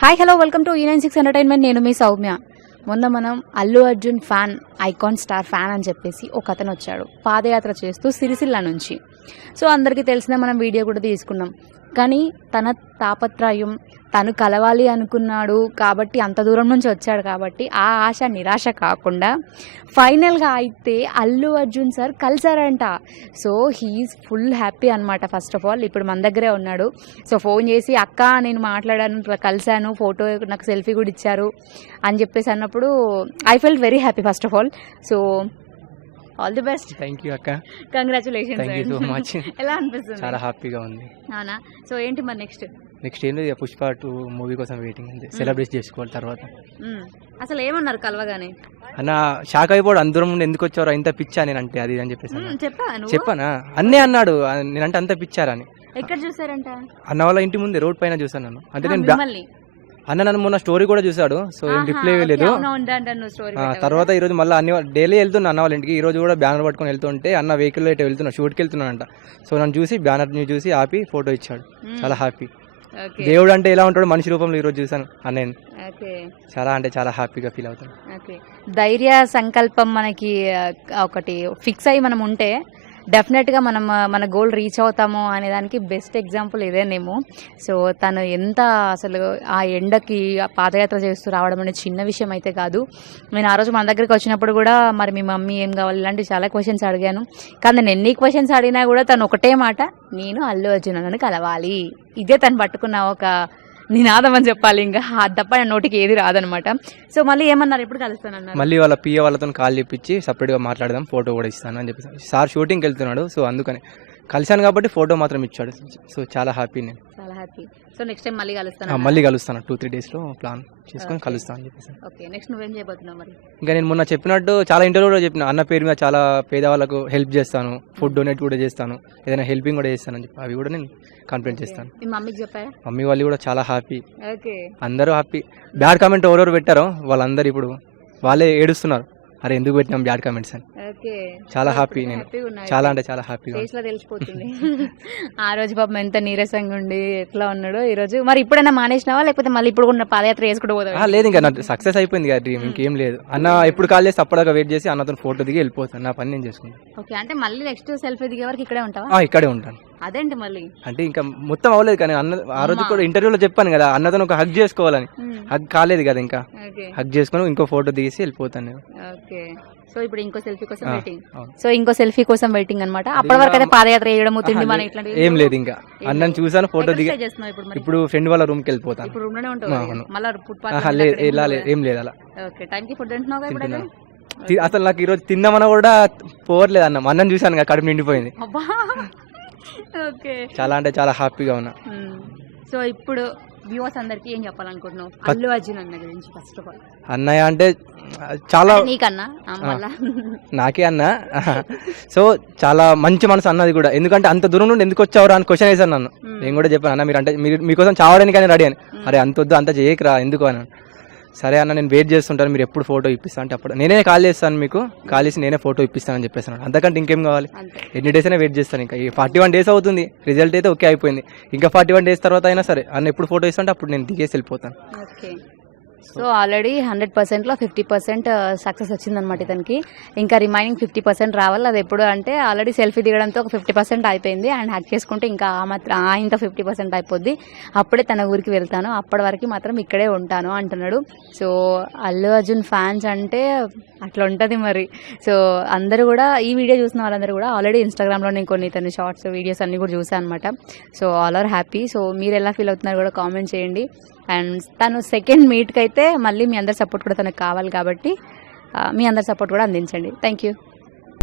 Hi hello welcome to ఈ nine six entertainment నేను మీ సౌమ్య. మొన్న మనం Allu Arjun fan icon star fan అని చెప్పేసి ఒక అతను వచ్చాడు పాదయాత్ర చేస్తూ సిరిసిల్ల నుంచి. సో అందరికీ తెలిసిన మనం వీడియో కూడా తీసుకున్నాం. కానీ తన తాపత్రయం తను కలవాలి అనుకున్నాడు కాబట్టి అంత దూరం నుంచి వచ్చాడు కాబట్టి ఆ ఆశ నిరాశ కాకుండా ఫైనల్గా అయితే అల్లు అర్జున్ సార్ కలిసారంట సో హీఈస్ ఫుల్ హ్యాపీ అనమాట ఫస్ట్ ఆఫ్ ఆల్. ఇప్పుడు మన దగ్గరే ఉన్నాడు. సో ఫోన్ చేసి అక్క నేను మాట్లాడాను ఇట్లా కలిశాను ఫోటో నాకు సెల్ఫీ కూడా ఇచ్చారు అని చెప్పేసి అన్నప్పుడు I felt very happy first of all. So all the best thank you అక్క. Congratulations thank you so much ఎలా అనిపిస్తుంది? చాలా హ్యాపీగా ఉంది. అవునా? సో ఏంటి మరి నెక్స్ట్ నెక్స్ట్ ఏం లేదు పుష్ప టూ మూవీ కోసం వెయిటింగ్ అంతే సెలబ్రేట్ చేసుకోవాలి తర్వాత. అసలు ఏమన్నారు కలవగానే? అన్న షాక్ అయిపోడు. అందరం ఎందుకు వచ్చారో ఇంత పిచ్చా నేను అంటే అది అని చెప్పేసి నువ్వు? చెప్పానా? అన్నే అన్నాడు. నేనంటే అంత పిచ్చారా అని. ఎక్కడ చూసారంట? అన్న వాళ్ళ ఇంటి ముందే రోడ్ పైన చూసాను నన్ను అంటే నేను అన్న నన్ను మొన్న స్టోరీ కూడా చూసాడు సో ఏం రిప్లై ఇవ్వలేదు. తర్వాత రోజు మళ్ళీ అన్ని డైలీ వెళ్తున్నా అన్న వాళ్ళ ఇంటికి ఈ రోజు కూడా బ్యానర్ పట్టుకొని వెళ్తుంటే అన్న వెహికల్ ఇటు వెళ్తున్నా షూట్కి వెళ్తున్నానంట సో నన్ను చూసి బ్యానర్ని చూసి ఆపి ఫోటో ఇచ్చాడు. చాలా హ్యాపీ దేవుడు అంటే ఎలా ఉంటాడో మనిషి రూపంలో ఈ రోజు చూసాను అన్నయ్య చాలా అంటే చాలా హ్యాపీగా ఫీల్ అవుతాను. ధైర్య సంకల్పం మనకి ఒకటి ఫిక్స్ అయ్యి మనం ఉంటే డెఫినెట్గా మనం మన గోల్ రీచ్ అవుతాము అనే దానికి బెస్ట్ ఎగ్జాంపుల్ ఇదేనేమో సో తను ఎంత అసలు ఆ ఎండకి పాదయాత్ర చేస్తూ రావడం అనేది చిన్న విషయం అయితే కాదు. నేను ఆ రోజు మన దగ్గరికి వచ్చినప్పుడు కూడా మరి మీ మమ్మీ ఏం కావాలి ఇలాంటి చాలా క్వశ్చన్స్ అడిగాను. కానీ నేను ఎన్ని క్వశ్చన్స్ అడిగినా కూడా తను ఒకటే మాట నేను అల్లు అర్జున్ కలవాలి. ఇదే తను పట్టుకున్న ఒక నినాదం అని చెప్పాలి. ఇంకా తప్ప నోటికి ఏది రాదనమాట. సో మళ్ళీ ఏమన్నారు? ఎప్పుడు కలుస్తానన్నారు? మళ్ళీ వాళ్ళ పిఏ వాళ్ళతో కాల్ చెప్పించి సపరేట్గా మాట్లాడదాం ఫోటో కూడా ఇస్తాను అని చెప్పేసి. సార్ షూటింగ్కి వెళ్తున్నాడు సో అందుకని. కలిశాను కాబట్టి ఫోటో మాత్రం ఇచ్చాడు. సో చాలా హ్యాపీ నేను. హ్యాపీ. సో నెక్స్ట్ టైం మళ్ళీ కలుస్తాను మళ్ళీ కలుస్తాను టూ త్రీ డేస్లో ప్లాన్ చేసుకొని. కలుస్తాను అని చెప్పేసి. ఓకే నెక్స్ట్ నువ్వేం చేయబోతున్నావు మరి? ఇంకా నేను మొన్న చెప్పినట్టు చాలా ఇంటర్వ్యూలో చెప్పిన అన్న పేరు మీద చాలా పేదవాళ్ళకు హెల్ప్ చేస్తాను ఫుడ్ డొనేట్ కూడా చేస్తాను ఏదైనా హెల్పింగ్ కూడా చేస్తాను అని చెప్పి అవి కూడా నేను కంప్లైంట్ చేస్తాను. మీ మమ్మీకి చెప్పారా మమ్మీ వాళ్ళు కూడా చాలా హ్యాపీ. ఓకే. అందరూ హ్యాపీ. బ్యాడ్ కామెంట్ ఎవరెవరు పెట్టారో వాళ్ళందరూ ఇప్పుడు వాళ్ళే ఏడుస్తున్నారు. అరే ఎందుకు పెట్టినాం బ్యాడ్ కామెంట్స్ అని. ఓకే. చాలా happy నేను. చాలా అంటే చాలా హ్యాపీగా తెలిసిపోతుంది. ఆ రోజు పాపం ఎంత నీరసంగా ఉండి ఎట్లా ఉన్నాడో ఈ రోజు. మరి ఇప్పుడైనా మానేసినావా? లేకపోతే మళ్ళీ ఇప్పుడు కూడా పాదయాత్ర చేసుకుంటూ ఆ, పోతావా లేదు ఇంకా నా సక్సెస్ అయిపోయింది కదా డ్రీమ్ ఇంకేం లేదు. అన్న ఎప్పుడు కాల్ చేసి అప్పటిదాకా వెయిట్ చేసి అన్నతో ఫోటో దిగి వెళ్ళిపోతాను. నా పని నేను చేసుకుంటాను ఓకే అంటే మళ్ళీ నెక్స్ట్ సెల్ఫీ దిగే వరకు ఇక్కడే ఉంటావా? ఇక్కడే ఉంటాను. అదేంటి మళ్ళీ? అంటే ఇంకా మొత్తం అవ్వలేదు కానీ అన్న ఆ రోజు కూడా ఇంటర్వ్యూలో చెప్పాను కదా అన్నతో ఒక హగ్ చేసుకోవాలని. హగ్ కాలేదు కదా ఇంకా. హగ్ చేసుకొని ఇంకో ఫోటో తీసి వెళ్ళిపోతాను నేను. ఓకే. సో ఇప్పుడు ఇంకో సెల్ఫీ కోసం వెయిటింగ్. సో ఇంకో సెల్ఫీ కోసం వెయిటింగ్ అనమాట అప్పటి వరకు అయితే పాదయాత్ర చేయడం తిండి మన ఇట్లాంటి ఏం లేదు ఇంకా. అన్నని చూసాను ఫోటో దిగి ఇప్పుడు ఫ్రెండ్ వాళ్ళ రూమ్కి వెళ్ళిపోతాను. ఇప్పుడు రూమ్లోనే? అవును. మళ్ళా ఆహా, లేదు ఇలా ఏం లేదు అలా ఓకే టైం కి ఫుడ్ తింటున్నావు కదా ఇప్పుడు అసలు నాకు ఈరోజు తిందామన్నా కూడా పోవట్లేదు అన్నం. అన్నం కదా కడుపు నిండిపోయింది. ఓకే. చాలా అంటే చాలా హ్యాపీగా ఉన్నా. సో ఇప్పుడు వ్యూవర్స్ అందరికి ఏం చెప్పాలనుకుంటున్నావు? అల్లు అర్జున్ అన్న గురించి ఫస్ట్ ఆఫ్ ఆల్ అన్నయ్య అంటే చాలా నీకన్నా? నాకే అన్న. సో చాలా మంచి మనసు అన్నది కూడా. ఎందుకంటే అంత దూరం నుండి ఎందుకు వచ్చావురా అని క్వశ్చన్ వేసాను నన్ను. నేను కూడా చెప్పాను అన్న మీరు అంటే మీరు మీకోసం చావడానికి కానీ రెడీ అని. అరే అంత వద్దు అంత చేయకరా ఎందుకు అని. సరే అన్న నేను వెయిట్ చేస్తుంటాను మీరు ఎప్పుడు ఫోటో ఇప్పిస్తా అంటే అప్పుడు. నేనే కాల్ చేస్తాను మీకు కాల్ చేసి నేనే ఫోటో ఇప్పిస్తానని చెప్పేసాను అంతకంటే ఇంకేం కావాలి? ఎన్ని డేస్ అయినా వెయిట్ చేస్తాను ఇంకా. ఈ ఫార్టీ వన్ డేస్ అవుతుంది రిజల్ట్ అయితే ఓకే అయిపోయింది. ఇంకా ఫార్టీ వన్ డేస్ తర్వాత అయినా సరే అన్న ఎప్పుడు ఫోటో ఇస్తుంటే అప్పుడు నేను దిగేసి వెళ్ళిపోతాను సో ఆల్రెడీ హండ్రెడ్ పర్సెంట్లో ఫిఫ్టీ పర్సెంట్ సక్సెస్ వచ్చిందనమాట ఇతనికి. ఇంకా రిమైనింగ్ ఫిఫ్టీ పర్సెంట్ రావాలి. అది ఎప్పుడు అంటే ఆల్రెడీ సెల్ఫీ దిగడంతో ఒక ఫిఫ్టీ పర్సెంట్ అయిపోయింది. అండ్ హ్యాక్ చేసుకుంటే ఇంకా ఆ మాత్రం ఆ ఇంత ఫిఫ్టీ పర్సెంట్ అయిపోద్ది. అప్పుడే తన ఊరికి వెళ్తాను. అప్పటి వరకు మాత్రం ఇక్కడే ఉంటాను అంటున్నాడు. సో అల్లు అర్జున్ ఫ్యాన్స్ అంటే అట్లా ఉంటుంది మరి. సో అందరూ కూడా ఈ వీడియో చూసిన వాళ్ళందరూ కూడా ఆల్రెడీ ఇన్స్టాగ్రామ్లో నేను కొన్ని తన షార్ట్స్ వీడియోస్ అన్నీ కూడా చూసాను అనమాట so all are happy so మీరు ఎలా ఫీల్ అవుతున్నారు కూడా కామెంట్ చేయండి. అండ్ తను సెకండ్ మీట్కి అయితే మళ్ళీ మీ అందరి సపోర్ట్ కూడా తనకు కావాలి కాబట్టి మీ అందరి సపోర్ట్ కూడా అందించండి. Thank you